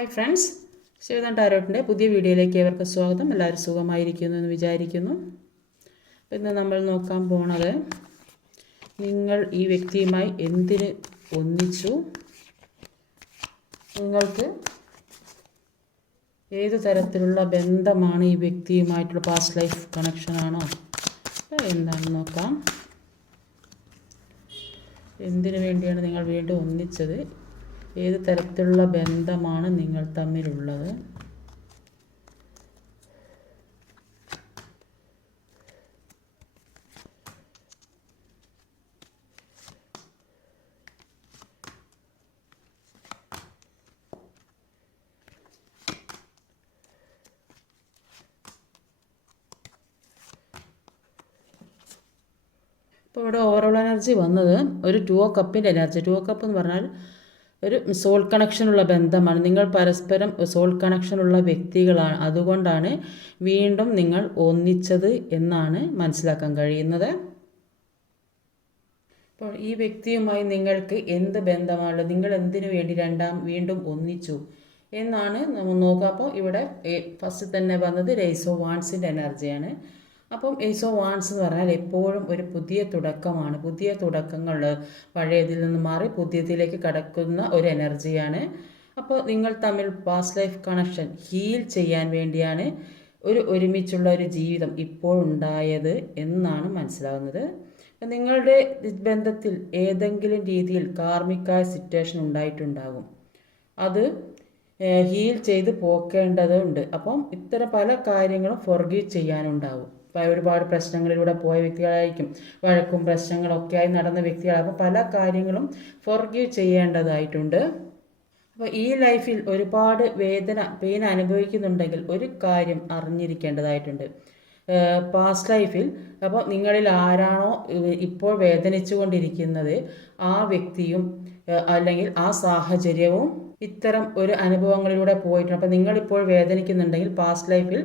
Hi friends Shivadan ടാരോട്ടിന്റെ പുതിയ വീഡിയോയിലേക്ക് ഏവർക്ക് സ്വാഗതം. എല്ലാവരും സുഖമായിരിക്കുന്നു എന്ന് വിചാരിക്കുന്നു. ഇന്ന് നമ്മൾ നോക്കാൻ പോണത് നിങ്ങൾ ഈ വ്യക്തിയുമായി എന്തിന് ഒന്നിച്ചു? നിങ്ങൾക്ക് ഏത് തരത്തിലുള്ള ബന്ധമാണ് ഈ വ്യക്തിയുമായിട്ടുള്ള പാസ്റ്റ് ലൈഫ് കണക്ഷനാണോ എന്താണെന്ന് നോക്കാം. എന്തിനു വേണ്ടിയാണ് നിങ്ങൾ വീണ്ടും ഒന്നിച്ചത്? ഏത് തരത്തിലുള്ള ബന്ധമാണ് നിങ്ങൾ തമ്മിലുള്ളത്? ഇപ്പോൾ ഇവിടെ ഓവറോൾ എനർജി വന്നത് ഒരു ടു ഓ കപ്പിന്റെ എനർജി ടു ഓ കപ്പ് എന്ന് പറഞ്ഞാൽ ഒരു സോൾ കണക്ഷനുള്ള ബന്ധമാണ്. നിങ്ങൾ പരസ്പരം സോൾ കണക്ഷനുള്ള വ്യക്തികളാണ്. അതുകൊണ്ടാണ് വീണ്ടും നിങ്ങൾ ഒന്നിച്ചത് എന്നാണ് മനസ്സിലാക്കാൻ കഴിയുന്നത്. അപ്പോൾ ഈ വ്യക്തിയുമായി നിങ്ങൾക്ക് എന്ത് ബന്ധമാണുള്ളത്? നിങ്ങൾ എന്തിനു വേണ്ടി രണ്ടാം വീണ്ടും ഒന്നിച്ചു എന്നാണ് നമ്മൾ നോക്കുക. അപ്പോൾ ഇവിടെ ഫസ്റ്റ് തന്നെ വന്നത് രൈസോ വാൺസിന്റെ എനർജിയാണ് അപ്പം ഏസോ വാൻസ് എന്ന് പറഞ്ഞാൽ എപ്പോഴും ഒരു പുതിയ തുടക്കമാണ്. പുതിയ തുടക്കങ്ങൾ പഴയതിൽ നിന്ന് മാറി പുതിയതിലേക്ക് കടക്കുന്ന ഒരു എനർജിയാണ് അപ്പോൾ നിങ്ങൾ തമ്മിൽ പാസ്റ്റ് ലൈഫ് കണക്ഷൻ ഹീൽ ചെയ്യാൻ വേണ്ടിയാണ് ഒരു ഒരുമിച്ചുള്ള ഒരു ജീവിതം ഇപ്പോൾ ഉണ്ടായത് എന്നാണ് മനസ്സിലാകുന്നത്. നിങ്ങളുടെ ബന്ധത്തിൽ ഏതെങ്കിലും രീതിയിൽ കാർമികായ സിറ്റുവേഷൻ ഉണ്ടായിട്ടുണ്ടാകും. അത് ഹീൽ ചെയ്ത് പോക്കേണ്ടതുണ്ട്. അപ്പം ഇത്തരം പല കാര്യങ്ങളും ഫൊർഗീവ് ചെയ്യാനുണ്ടാവും. ഒരുപാട് പ്രശ്നങ്ങളിലൂടെ പോയ വ്യക്തികളായിരിക്കും. വഴക്കും പ്രശ്നങ്ങളൊക്കെ ആയി നടന്ന വ്യക്തികളാകും പല കാര്യങ്ങളും ഫോർഗീവ് ചെയ്യേണ്ടതായിട്ടുണ്ട്. അപ്പോൾ ഈ ലൈഫിൽ ഒരുപാട് വേദന പെയിൻ അനുഭവിക്കുന്നുണ്ടെങ്കിൽ ഒരു കാര്യം അറിഞ്ഞിരിക്കേണ്ടതായിട്ടുണ്ട്. പാസ്റ്റ് ലൈഫിൽ അപ്പോൾ നിങ്ങളിൽ ആരാണോ ഇപ്പോൾ വേദനിച്ചുകൊണ്ടിരിക്കുന്നത് ആ വ്യക്തിയും അല്ലെങ്കിൽ ആ സാഹചര്യവും ഇത്തരം ഒരു അനുഭവങ്ങളിലൂടെ പോയിട്ടുണ്ട്. അപ്പോൾ നിങ്ങളിപ്പോൾ വേദനിക്കുന്നുണ്ടെങ്കിൽ പാസ്റ്റ് ലൈഫിൽ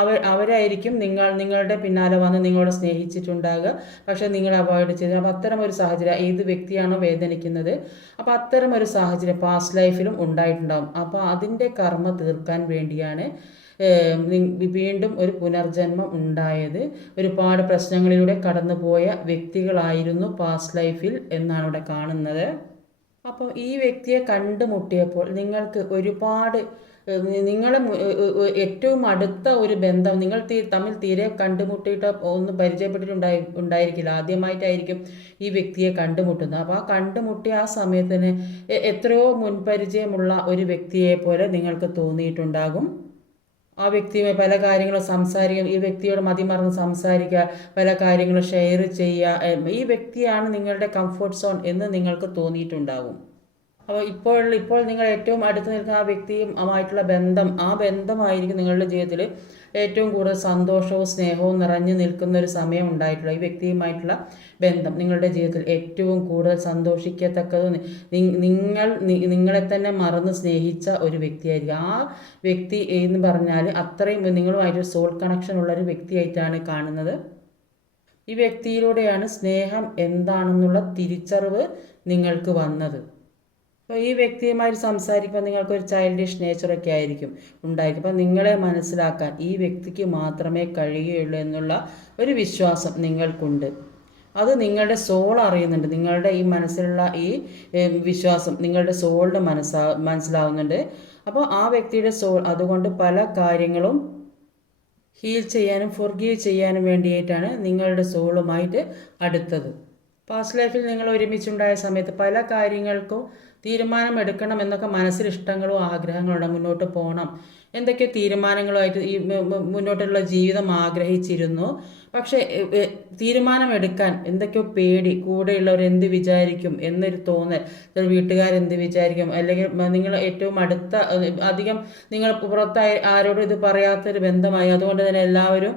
അവർ അവരായിരിക്കും നിങ്ങൾ നിങ്ങളുടെ പിന്നാലെ വന്ന് നിങ്ങളോട് സ്നേഹിച്ചിട്ടുണ്ടാകുക. പക്ഷേ നിങ്ങൾ അവോയ്ഡ് ചെയ്തു. അപ്പോൾ അത്തരം ഒരു സാഹചര്യം ഏത് വ്യക്തിയാണോ വേദനിക്കുന്നത് അപ്പോൾ അത്തരം ഒരു സാഹചര്യം പാസ്റ്റ് ലൈഫിലും ഉണ്ടായിട്ടുണ്ടാകും അപ്പോൾ അതിന്റെ കർമ്മ തീർക്കാൻ വേണ്ടിയാണ് വീണ്ടും ഒരു പുനർജന്മം ഉണ്ടായത്. ഒരുപാട് പ്രശ്നങ്ങളിലൂടെ കടന്നുപോയ വ്യക്തികളായിരുന്നു പാസ്റ്റ് ലൈഫിൽ എന്നാണ് ഇവിടെ കാണുന്നത്. അപ്പോൾ ഈ വ്യക്തിയെ കണ്ടുമുട്ടിയപ്പോൾ നിങ്ങൾക്ക് ഒരുപാട് നിങ്ങൾ ഏറ്റവും അടുത്ത ഒരു ബന്ധം നിങ്ങൾ തമ്മിൽ തീരെ കണ്ടുമുട്ടിയിട്ട് ഒന്ന് പരിചയപ്പെട്ടിട്ടുണ്ടായി ഉണ്ടായിരിക്കില്ല. ആദ്യമായിട്ടായിരിക്കും ഈ വ്യക്തിയെ കണ്ടുമുട്ടുന്നത് അപ്പോൾ ആ കണ്ടുമുട്ടിയ ആ സമയത്തിന് എത്രയോ മുൻപരിചയമുള്ള ഒരു വ്യക്തിയെ പോലെ നിങ്ങൾക്ക് തോന്നിയിട്ടുണ്ടാകും. ആ വ്യക്തിയുമായി പല കാര്യങ്ങളും സംസാരിക്കുക ഈ വ്യക്തിയോട് മതിമറന്ന് സംസാരിക്കുക പല കാര്യങ്ങളും ഷെയർ ചെയ്യുക. ഈ വ്യക്തിയാണ് നിങ്ങളുടെ കംഫർട്ട് സോൺ എന്ന് നിങ്ങൾക്ക് തോന്നിയിട്ടുണ്ടാകും അപ്പോൾ ഇപ്പോൾ ഇപ്പോൾ നിങ്ങൾ ഏറ്റവും അടുത്ത് നിൽക്കുന്ന ആ വ്യക്തിയും ആയിട്ടുള്ള ബന്ധം ആ ബന്ധമായിരിക്കും നിങ്ങളുടെ ജീവിതത്തിൽ ഏറ്റവും കൂടുതൽ സന്തോഷവും സ്നേഹവും നിറഞ്ഞു നിൽക്കുന്ന ഒരു സമയം ഉണ്ടായിട്ടുള്ള ഈ വ്യക്തിയുമായിട്ടുള്ള ബന്ധം. നിങ്ങളുടെ ജീവിതത്തിൽ ഏറ്റവും കൂടുതൽ സന്തോഷിക്കത്തക്കത് നിങ്ങൾ നിങ്ങളെ തന്നെ മറന്ന് സ്നേഹിച്ച ഒരു വ്യക്തിയായിരിക്കും. ആ വ്യക്തി എന്ന് പറഞ്ഞാൽ അത്രയും നിങ്ങളുമായിട്ട് സോൾ കണക്ഷൻ ഉള്ള ഒരു വ്യക്തിയായിട്ടാണ് കാണുന്നത്. ഈ വ്യക്തിയിലൂടെയാണ് സ്നേഹം എന്താണെന്നുള്ള തിരിച്ചറിവ് നിങ്ങൾക്ക് വന്നത്. ഈ വ്യക്തിയുമായി സംസാരിക്കുമ്പോൾ നിങ്ങൾക്ക് ഒരു ചൈൽഡിഷ് നേച്ചറൊക്കെ ആയിരിക്കും ഉണ്ടായിരിക്കും. അപ്പം നിങ്ങളെ മനസ്സിലാക്കാൻ ഈ വ്യക്തിക്ക് മാത്രമേ കഴിയുകയുള്ളൂ എന്നുള്ള ഒരു വിശ്വാസം നിങ്ങൾക്കുണ്ട്. അത് നിങ്ങളുടെ സോൾ അറിയുന്നുണ്ട്. നിങ്ങളുടെ ഈ മനസ്സിലുള്ള ഈ വിശ്വാസം നിങ്ങളുടെ സോളിന് മനസ്സാ മനസ്സിലാവുന്നുണ്ട്. അപ്പോൾ ആ വ്യക്തിയുടെ സോൾ അതുകൊണ്ട് പല കാര്യങ്ങളും ഹീൽ ചെയ്യാനും ഫൊർഗീവ് ചെയ്യാനും വേണ്ടിയിട്ടാണ് നിങ്ങളുടെ സോളുമായിട്ട് അടുത്തത്. പാസ്റ്റ് ലൈഫിൽ നിങ്ങൾ ഒരുമിച്ചുണ്ടായ സമയത്ത് പല കാര്യങ്ങൾക്കും തീരുമാനം എടുക്കണം എന്നൊക്കെ മനസ്സിൽ ഇഷ്ടങ്ങളും ആഗ്രഹങ്ങളും മുന്നോട്ട് പോകണം എന്തൊക്കെ തീരുമാനങ്ങളുമായിട്ട് ഈ മുന്നോട്ടുള്ള ജീവിതം ആഗ്രഹിച്ചിരുന്നു. പക്ഷേ തീരുമാനമെടുക്കാൻ എന്തൊക്കെയോ പേടി കൂടെയുള്ളവർ എന്ത് വിചാരിക്കും എന്നൊരു തോന്നൽ വീട്ടുകാരെന്ത് വിചാരിക്കും അല്ലെങ്കിൽ നിങ്ങൾ ഏറ്റവും അടുത്ത അധികം നിങ്ങൾ പുറത്തായി ആരോടും ഇത് പറയാത്തൊരു ബന്ധമായി അതുകൊണ്ട് തന്നെ എല്ലാവരും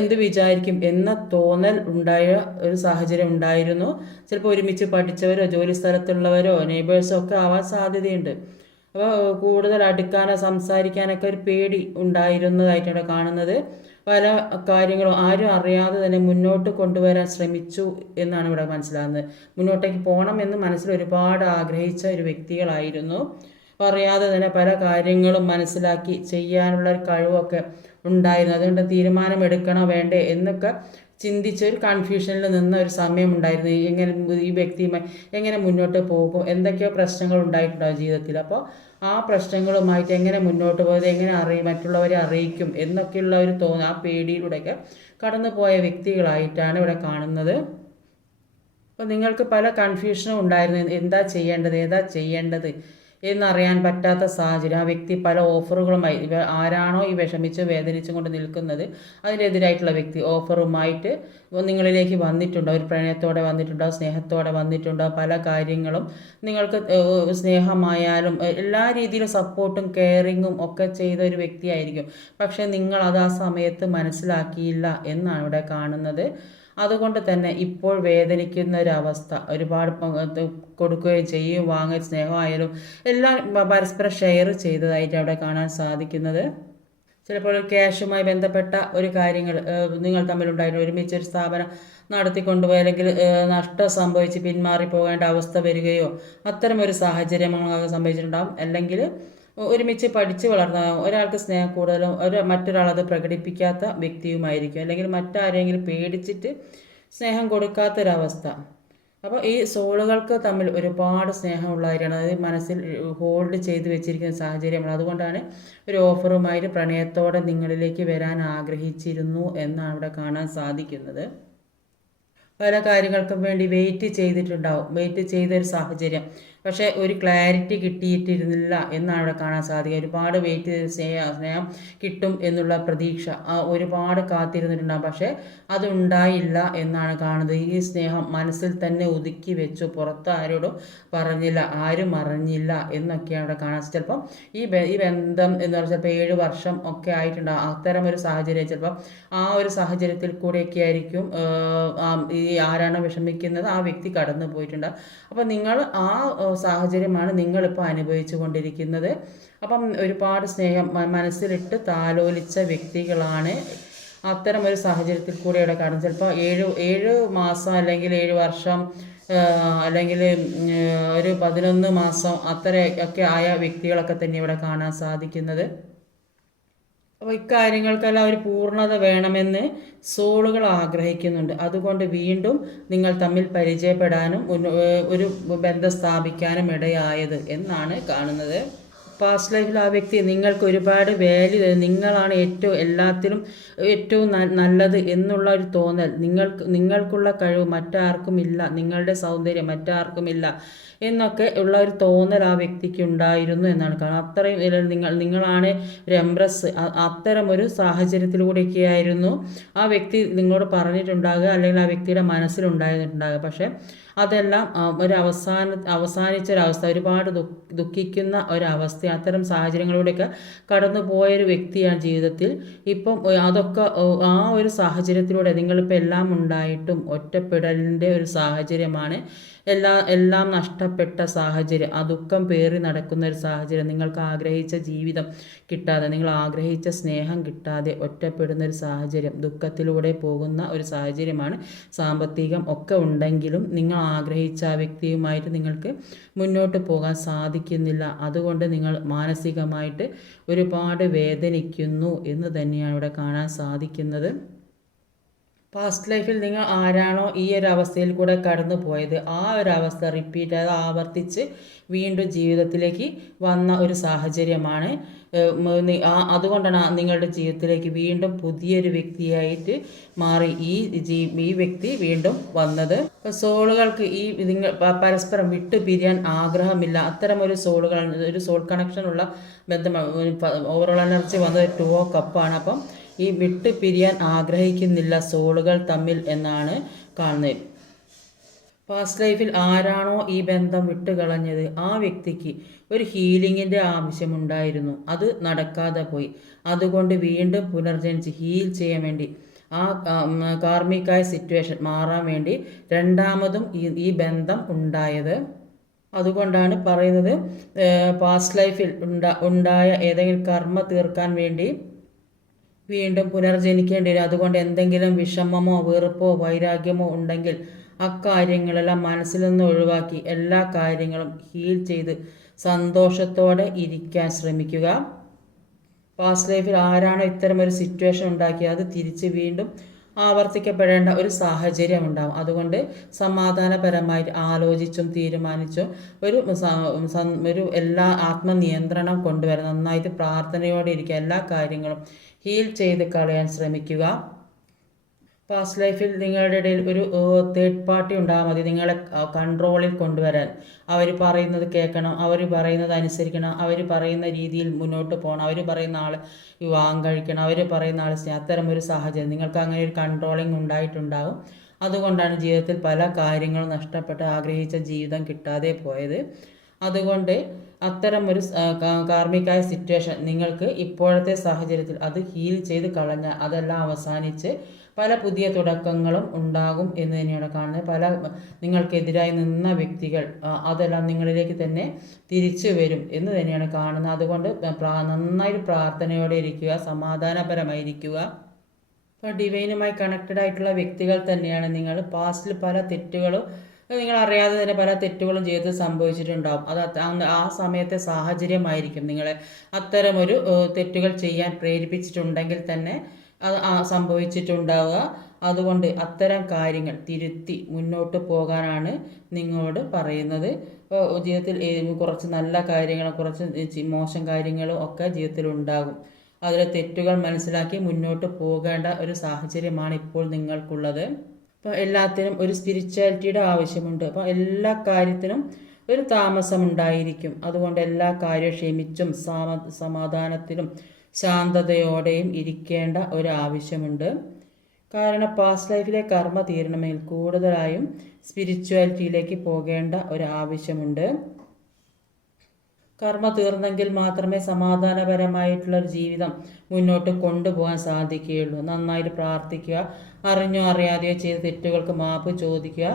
എന്ത് വിചാരിക്കും എന്ന തോന്നൽ ഉണ്ടായ ഒരു സാഹചര്യം ഉണ്ടായിരുന്നു. ചിലപ്പോൾ ഒരുമിച്ച് പഠിച്ചവരോ ജോലി സ്ഥലത്തുള്ളവരോ നെയ്ബേഴ്സോ ഒക്കെ ആവാൻ സാധ്യതയുണ്ട്. അപ്പോൾ കൂടുതൽ അടുക്കാനോ സംസാരിക്കാനൊക്കെ ഒരു പേടി ഉണ്ടായിരുന്നതായിട്ടാണ് കാണുന്നത്. പല കാര്യങ്ങളും ആരും അറിയാതെ തന്നെ മുന്നോട്ട് കൊണ്ടുവരാൻ ശ്രമിച്ചു എന്നാണ് ഇവിടെ മനസ്സിലാകുന്നത്. മുന്നോട്ടേക്ക് പോകണം എന്ന് മനസ്സിൽ ഒരുപാട് ആഗ്രഹിച്ച ഒരു വ്യക്തികളായിരുന്നു. പറയാതെ തന്നെ പല കാര്യങ്ങളും മനസ്സിലാക്കി ചെയ്യാനുള്ള ഒരു കഴിവൊക്കെ ഉണ്ടായിരുന്നു. അതുകൊണ്ട് തീരുമാനം എടുക്കണോ വേണ്ടേ എന്നൊക്കെ ചിന്തിച്ച ഒരു കൺഫ്യൂഷനിൽ നിന്ന ഒരു സമയം ഉണ്ടായിരുന്നു. എങ്ങനെ ഈ വ്യക്തിയുമായി എങ്ങനെ മുന്നോട്ട് പോകും? എന്തൊക്കെയോ പ്രശ്നങ്ങൾ ഉണ്ടായിട്ടുണ്ടാവും ജീവിതത്തിൽ? അപ്പോൾ ആ പ്രശ്നങ്ങളുമായിട്ട് എങ്ങനെ മുന്നോട്ട് പോയത് എങ്ങനെ അറിയും? മറ്റുള്ളവരെ അറിയിക്കും എന്നൊക്കെയുള്ള ഒരു തോന്ന ആ പേടിയിലൂടെയൊക്കെ കടന്നു പോയ വ്യക്തികളായിട്ടാണ് ഇവിടെ കാണുന്നത്. അപ്പോൾ നിങ്ങൾക്ക് പല കൺഫ്യൂഷനും ഉണ്ടായിരുന്നു. എന്താ ചെയ്യേണ്ടത്? ഏതാ ചെയ്യേണ്ടത്? എന്നറിയാൻ പറ്റാത്ത സാഹചര്യം. ആ വ്യക്തി പല ഓഫറുകളുമായി ഇവ ആരാണോ ഈ വിഷമിച്ച് വേദനിച്ചും കൊണ്ട് നിൽക്കുന്നത് അതിനെതിരായിട്ടുള്ള വ്യക്തി ഓഫറുമായിട്ട് നിങ്ങളിലേക്ക് വന്നിട്ടുണ്ടോ. ഒരു പ്രണയത്തോടെ വന്നിട്ടുണ്ടോ സ്നേഹത്തോടെ വന്നിട്ടുണ്ടോ. പല കാര്യങ്ങളും നിങ്ങൾക്ക് സ്നേഹമായാലും എല്ലാ രീതിയിലും സപ്പോർട്ടും കെയറിങ്ങും ഒക്കെ ചെയ്ത ഒരു വ്യക്തിയായിരിക്കും. പക്ഷേ നിങ്ങൾ അത് ആ സമയത്ത് മനസ്സിലാക്കിയില്ല എന്നാണ് ഇവിടെ കാണുന്നത്. അതുകൊണ്ട് തന്നെ ഇപ്പോൾ വേദനിക്കുന്ന ഒരവസ്ഥ ഒരുപാട് കൊടുക്കുകയും ചെയ്യുകയും വാങ്ങുക സ്നേഹമായാലും എല്ലാം പരസ്പരം ഷെയർ ചെയ്തതായിട്ട് അവിടെ കാണാൻ സാധിക്കുന്നത്. ചിലപ്പോൾ ക്യാഷുമായി ബന്ധപ്പെട്ട ഒരു കാര്യങ്ങൾ നിങ്ങൾ തമ്മിലുണ്ടായിരുന്നു ഒരുമിച്ച് ഒരു സ്ഥാപനം നടത്തിക്കൊണ്ടുപോയി അല്ലെങ്കിൽ നഷ്ടം സംഭവിച്ച് പിന്മാറി പോകേണ്ട അവസ്ഥ വരികയോ അത്തരം ഒരു സാഹചര്യം സംഭവിച്ചിട്ടുണ്ടാകും അല്ലെങ്കിൽ ഒരുമിച്ച് പഠിച്ച് വളർന്ന ഒരാൾക്ക് സ്നേഹം കൂടുതലും ഒരു മറ്റൊരാളത് പ്രകടിപ്പിക്കാത്ത വ്യക്തിയുമായിരിക്കും. അല്ലെങ്കിൽ മറ്റാരെങ്കിലും പേടിച്ചിട്ട് സ്നേഹം കൊടുക്കാത്തൊരവസ്ഥ. അപ്പോൾ ഈ സോളുകൾക്ക് തമ്മിൽ ഒരുപാട് സ്നേഹമുള്ളവരാണ് അതായത് മനസ്സിൽ ഹോൾഡ് ചെയ്ത് വെച്ചിരിക്കുന്ന സാഹചര്യമാണ് അതുകൊണ്ടാണ് ഒരു ഓഫറുമായിട്ട് പ്രണയത്തോടെ നിങ്ങളിലേക്ക് വരാൻ ആഗ്രഹിച്ചിരുന്നു എന്നാണ് ഇവിടെ കാണാൻ സാധിക്കുന്നത്. പല കാര്യങ്ങൾക്കും വേണ്ടി വെയിറ്റ് ചെയ്തിട്ടുണ്ടാവും. വെയിറ്റ് ചെയ്തൊരു സാഹചര്യം. പക്ഷേ ഒരു ക്ലാരിറ്റി കിട്ടിയിട്ടിരുന്നില്ല എന്നാണ് അവിടെ കാണാൻ സാധിക്കുക. ഒരുപാട് വെയിറ്റ് ചെയ്ത് സ്നേഹ സ്നേഹം കിട്ടും എന്നുള്ള പ്രതീക്ഷ ഒരുപാട് കാത്തിരുന്നിട്ടുണ്ടാകും പക്ഷേ അതുണ്ടായില്ല എന്നാണ് കാണുന്നത്. ഈ സ്നേഹം മനസ്സിൽ തന്നെ ഒതുക്കി വെച്ചു. പുറത്ത് ആരോടും പറഞ്ഞില്ല ആരും അറിഞ്ഞില്ല എന്നൊക്കെയാണ് അവിടെ കാണാൻ ചിലപ്പം ഈ ഈ ബന്ധം എന്ന് പറഞ്ഞാൽ ചിലപ്പോൾ ഏഴ് വർഷം ഒക്കെ ആയിട്ടുണ്ടാകും അത്തരം ഒരു സാഹചര്യം ചിലപ്പം ആ ഒരു സാഹചര്യത്തിൽ കൂടെയൊക്കെ ആയിരിക്കും ഈ ആരാണ് വിഷമിക്കുന്നത് ആ വ്യക്തി കടന്നു പോയിട്ടുണ്ട് അപ്പം നിങ്ങൾ ആ സാഹചര്യമാണ് നിങ്ങളിപ്പോൾ അനുഭവിച്ചു കൊണ്ടിരിക്കുന്നത്. അപ്പം ഒരുപാട് സ്നേഹം മനസ്സിലിട്ട് താലോലിച്ച വ്യക്തികളാണ് അത്തരം ഒരു സാഹചര്യത്തിൽ കൂടെ ഇവിടെ കാണും ചിലപ്പോൾ ഏഴ് ഏഴ് മാസം അല്ലെങ്കിൽ ഏഴ് വർഷം അല്ലെങ്കിൽ ഒരു പതിനൊന്ന് മാസം അത്ര ഒക്കെ ആയ വ്യക്തികളൊക്കെ തന്നെ ഇവിടെ കാണാൻ സാധിക്കുന്നത്. അപ്പോൾ ഇക്കാര്യങ്ങൾക്കെല്ലാം ഒരു പൂർണത വേണമെന്ന് സോളുകൾ ആഗ്രഹിക്കുന്നുണ്ട്. അതുകൊണ്ട് വീണ്ടും നിങ്ങൾ തമ്മിൽ പരിചയപ്പെടാനും ഒരു ബന്ധം സ്ഥാപിക്കാനും ഇടയായത് എന്നാണ് കാണുന്നത്. പാസ്റ്റ് ലൈഫിൽ ആ വ്യക്തി നിങ്ങൾക്ക് ഒരുപാട് വാല്യൂ തരും. നിങ്ങളാണ് ഏറ്റവും എല്ലാത്തിലും ഏറ്റവും നല്ലത് എന്നുള്ള ഒരു തോന്നൽ. നിങ്ങൾക്ക് നിങ്ങൾക്കുള്ള കഴിവ് മറ്റാർക്കും ഇല്ല. നിങ്ങളുടെ സൗന്ദര്യം മറ്റാർക്കും ഇല്ല. എന്നൊക്കെ ഉള്ള ഒരു തോന്നൽ ആ വ്യക്തിക്ക് ഉണ്ടായിരുന്നു എന്നാണ് കാരണം അത്രയും നിങ്ങൾ നിങ്ങളാണ് ഒരു എംപ്രസ് അത്തരം ഒരു സാഹചര്യത്തിലൂടെയൊക്കെയായിരുന്നു ആ വ്യക്തി നിങ്ങളോട് പറഞ്ഞിട്ടുണ്ടാകുക അല്ലെങ്കിൽ ആ വ്യക്തിയുടെ മനസ്സിലുണ്ടായിട്ടുണ്ടാകുക. പക്ഷേ അതെല്ലാം ഒരു അവസാന അവസാനിച്ച ഒരവസ്ഥ ഒരുപാട് ദുഃഖ ദുഃഖിക്കുന്ന ഒരവസ്ഥ അത്തരം സാഹചര്യങ്ങളിലൂടെയൊക്കെ കടന്നു പോയൊരു വ്യക്തിയാണ് ജീവിതത്തിൽ. ഇപ്പം അതൊക്കെ ആ ഒരു സാഹചര്യത്തിലൂടെ നിങ്ങളിപ്പോൾ എല്ലാം ഉണ്ടായിട്ടും ഒറ്റപ്പെടലിന്റെ ഒരു സാഹചര്യമാണ് എല്ലാ എല്ലാം നഷ്ടപ്പെട്ട സാഹചര്യം ആ ദുഃഖം പേറി നടക്കുന്ന ഒരു സാഹചര്യം നിങ്ങൾക്ക് ആഗ്രഹിച്ച ജീവിതം കിട്ടാതെ നിങ്ങൾ ആഗ്രഹിച്ച സ്നേഹം കിട്ടാതെ ഒറ്റപ്പെടുന്ന ഒരു സാഹചര്യം ദുഃഖത്തിലൂടെ പോകുന്ന ഒരു സാഹചര്യമാണ് സാമ്പത്തികം ഒക്കെ ഉണ്ടെങ്കിലും നിങ്ങൾ ആഗ്രഹിച്ച ആ വ്യക്തിയുമായിട്ട് നിങ്ങൾക്ക് മുന്നോട്ട് പോകാൻ സാധിക്കുന്നില്ല. അതുകൊണ്ട് നിങ്ങൾ മാനസികമായിട്ട് ഒരുപാട് വേദനിക്കുന്നു എന്ന് തന്നെയാണ് ഇവിടെ കാണാൻ സാധിക്കുന്നത്. പാസ്റ്റ് ലൈഫിൽ നിങ്ങൾ ആരാണോ ഈ ഒരു അവസ്ഥയിൽ കൂടെ കടന്നു പോയത്? ആ ഒരു അവസ്ഥ റിപ്പീറ്റ് അത് ആവർത്തിച്ച് വീണ്ടും ജീവിതത്തിലേക്ക് വന്ന ഒരു സാഹചര്യമാണ്. അതുകൊണ്ടാണ് നിങ്ങളുടെ ജീവിതത്തിലേക്ക് വീണ്ടും പുതിയൊരു വ്യക്തിയായിട്ട് മാറി ഈ ജീ ഈ വ്യക്തി വീണ്ടും വന്നത്. സോളുകൾക്ക് ഈ നിങ്ങൾ പരസ്പരം വിട്ടു പിരിയാൻ ആഗ്രഹമില്ല. അത്തരം ഒരു സോളുകൾ ഒരു സോൾ കണക്ഷനുള്ള ബന്ധമാണ് ഓവറോൾ എനർജി വന്നത് ടു ഓ കപ്പാണ് അപ്പം ഈ വിട്ടു പിരിയാൻ ആഗ്രഹിക്കുന്നില്ല സോളുകൾ തമ്മിൽ എന്നാണ് കാണുന്നത്. പാസ്റ്റ് ലൈഫിൽ ആരാണോ ഈ ബന്ധം വിട്ടുകളഞ്ഞത്? ആ വ്യക്തിക്ക് ഒരു ഹീലിങ്ങിന്റെ ആവശ്യമുണ്ടായിരുന്നു. അത് നടക്കാതെ പോയി. അതുകൊണ്ട് വീണ്ടും പുനർജനിച്ച് ഹീൽ ചെയ്യാൻ വേണ്ടി ആ കാർമികായ സിറ്റുവേഷൻ മാറാൻ വേണ്ടി രണ്ടാമതും ഈ ഈ ബന്ധം ഉണ്ടായത്. അതുകൊണ്ടാണ് പറയുന്നത് പാസ്റ്റ് ലൈഫിൽ ഉണ്ടാ ഉണ്ടായ ഏതെങ്കിലും കർമ്മ തീർക്കാൻ വേണ്ടി വീണ്ടും പുനർജനിക്കേണ്ടി വരും. അതുകൊണ്ട് എന്തെങ്കിലും വിഷമമോ വെറുപ്പോ വൈരാഗ്യമോ ഉണ്ടെങ്കിൽ അക്കാര്യങ്ങളെല്ലാം മനസ്സിൽ നിന്ന് ഒഴിവാക്കി എല്ലാ കാര്യങ്ങളും ഹീൽ ചെയ്ത് സന്തോഷത്തോടെ ഇരിക്കാൻ ശ്രമിക്കുക. പാസ്റ്റ് ലൈഫിൽ ആരാണോ ഇത്തരം ഒരു സിറ്റുവേഷൻ ഉണ്ടാക്കിയത് അത് തിരിച്ച് വീണ്ടും ആവർത്തിക്കപ്പെടേണ്ട ഒരു സാഹചര്യം ഉണ്ടാവും അതുകൊണ്ട് സമാധാനപരമായി ആലോചിച്ചും തീരുമാനിച്ചും ഒരു ഒരു എല്ലാ ആത്മനിയന്ത്രണം കൊണ്ടുവരാൻ നന്നായിട്ട് പ്രാർത്ഥനയോടെ ഇരിക്കുക. എല്ലാ കാര്യങ്ങളും ഹീൽ ചെയ്ത് കളയാൻ ശ്രമിക്കുക. പാസ്റ്റ് ലൈഫിൽ നിങ്ങളുടെ ഇടയിൽ ഒരു തേർഡ് പാർട്ടി ഉണ്ടാകാൻ മതി. നിങ്ങളെ കൺട്രോളിൽ കൊണ്ടുവരാൻ. അവർ പറയുന്നത് കേൾക്കണം. അവർ പറയുന്നത് അനുസരിക്കണം. അവർ പറയുന്ന രീതിയിൽ മുന്നോട്ട് പോകണം. അവർ പറയുന്ന ആൾ വിവാഹം കഴിക്കണം. അവർ പറയുന്ന ആൾ അത്തരം ഒരു സാഹചര്യം. നിങ്ങൾക്ക് അങ്ങനെ ഒരു കൺട്രോളിങ് ഉണ്ടായിട്ടുണ്ടാകും അതുകൊണ്ടാണ് ജീവിതത്തിൽ പല കാര്യങ്ങളും നഷ്ടപ്പെട്ട് ആഗ്രഹിച്ച ജീവിതം കിട്ടാതെ പോയത്. അതുകൊണ്ട് അത്തരം ഒരു കാർമികായ സിറ്റുവേഷൻ നിങ്ങൾക്ക് ഇപ്പോഴത്തെ സാഹചര്യത്തിൽ അത് ഹീൽ ചെയ്ത് കളഞ്ഞാൽ അതെല്ലാം അവസാനിച്ച് പല പുതിയ തുടക്കങ്ങളും ഉണ്ടാകും എന്ന് തന്നെയാണ് കാണുന്നത്. പല നിങ്ങൾക്കെതിരായി നിന്ന വ്യക്തികൾ അതെല്ലാം നിങ്ങളിലേക്ക് തന്നെ തിരിച്ചു വരും എന്ന് തന്നെയാണ് കാണുന്നത്. അതുകൊണ്ട് നന്നായി പ്രാർത്ഥനയോടെ ഇരിക്കുക സമാധാനപരമായിരിക്കുക. ഇപ്പോൾ ഡിവൈനുമായി കണക്റ്റഡ് ആയിട്ടുള്ള വ്യക്തികൾ തന്നെയാണ് നിങ്ങൾ. പാസ്റ്റിൽ പല തെറ്റുകളും നിങ്ങൾ അറിയാതെ തന്നെ പല തെറ്റുകളും ചെയ്ത് സംഭവിച്ചിട്ടുണ്ടാവും. അത് ആ സമയത്തെ സാഹചര്യമായിരിക്കും നിങ്ങളെ അത്തരമൊരു തെറ്റുകൾ ചെയ്യാൻ പ്രേരിപ്പിച്ചിട്ടുണ്ടെങ്കിൽ തന്നെ അത് സംഭവിച്ചിട്ടുണ്ടാവുക. അതുകൊണ്ട് അത്തരം കാര്യങ്ങൾ തിരുത്തി മുന്നോട്ട് പോകാനാണ് നിങ്ങളോട് പറയുന്നത്. ജീവിതത്തിൽ കുറച്ച് നല്ല കാര്യങ്ങൾ കുറച്ച് മോശം കാര്യങ്ങളും ഒക്കെ ജീവിതത്തിൽ ഉണ്ടാകും. അതിലെ തെറ്റുകൾ മനസ്സിലാക്കി മുന്നോട്ട് പോകേണ്ട ഒരു സാഹചര്യമാണ് ഇപ്പോൾ നിങ്ങൾക്കുള്ളത്. അപ്പോൾ എല്ലാത്തിനും ഒരു സ്പിരിച്വാലിറ്റിയുടെ ആവശ്യമുണ്ട്. അപ്പോൾ എല്ലാ കാര്യത്തിനും ഒരു താമസം ഉണ്ടായിരിക്കും അതുകൊണ്ട് എല്ലാ കാര്യവും ക്ഷമിച്ചും സമാധാനത്തിലും ശാന്തതയോടെയും ഇരിക്കേണ്ട ഒരു ആവശ്യമുണ്ട് കാരണം പാസ്റ്റ് ലൈഫിലെ കർമ്മ തീരണമെങ്കിൽ കൂടുതലായും സ്പിരിച്വാലിറ്റിയിലേക്ക് പോകേണ്ട ഒരു ആവശ്യമുണ്ട് കർമ്മ തീർന്നെങ്കിൽ മാത്രമേ സമാധാനപരമായിട്ടുള്ള ഒരു ജീവിതം മുന്നോട്ട് കൊണ്ടുപോകാൻ സാധിക്കുകയുള്ളൂ. നന്നായിട്ട് പ്രാർത്ഥിക്കുക അറിഞ്ഞോ അറിയാതെയോ ചെയ്ത തെറ്റുകൾക്ക് മാപ്പ് ചോദിക്കുക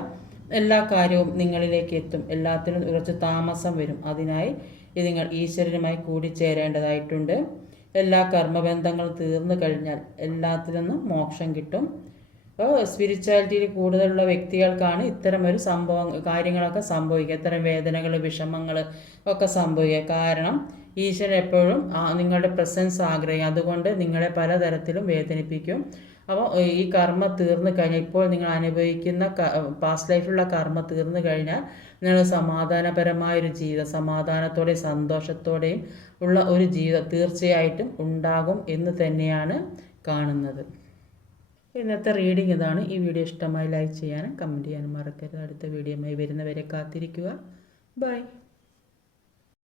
എല്ലാ കാര്യവും നിങ്ങളിലേക്ക് എത്തും. എല്ലാത്തിനും കുറച്ച് താമസം വരും. അതിനായി നിങ്ങൾ ഈശ്വരനുമായി കൂടിച്ചേരേണ്ടതായിട്ടുണ്ട്. എല്ലാ കർമ്മബന്ധങ്ങളും തീർന്നു കഴിഞ്ഞാൽ എല്ലാത്തിൽ നിന്നും മോക്ഷം കിട്ടും. അപ്പോൾ സ്പിരിച്വാലിറ്റിയിൽ കൂടുതലുള്ള വ്യക്തികൾക്കാണ് ഇത്തരം ഒരു സംഭവം കാര്യങ്ങളൊക്കെ സംഭവിക്കുക. ഇത്തരം വേദനകൾ വിഷമങ്ങൾ ഒക്കെ സംഭവിക്കുക. കാരണം ഈശ്വരൻ എപ്പോഴും നിങ്ങളുടെ പ്രസൻസ് ആഗ്രഹിക്കും. അതുകൊണ്ട് നിങ്ങളെ പലതരത്തിലും വേദനിപ്പിക്കും. അപ്പോൾ ഈ കർമ്മ തീർന്നു കഴിഞ്ഞാൽ ഇപ്പോൾ നിങ്ങൾ അനുഭവിക്കുന്ന പാസ്റ്റ് ലൈഫിലുള്ള കർമ്മ തീർന്നു കഴിഞ്ഞാൽ നിങ്ങൾ സമാധാനപരമായൊരു ജീവിതം സമാധാനത്തോടെയും സന്തോഷത്തോടെയും ഉള്ള ഒരു ജീവിതം തീർച്ചയായിട്ടും ഉണ്ടാകും എന്ന് തന്നെയാണ് കാണുന്നത്. ഇന്നത്തെ റീഡിംഗ് ഇതാണ്. ഈ വീഡിയോ ഇഷ്ടമായി ലൈക്ക് ചെയ്യാനും കമന്റ് ചെയ്യാനും മറക്കരുത്. അടുത്ത വീഡിയോയുമായി വരുന്നവരെ കാത്തിരിക്കുക. ബൈ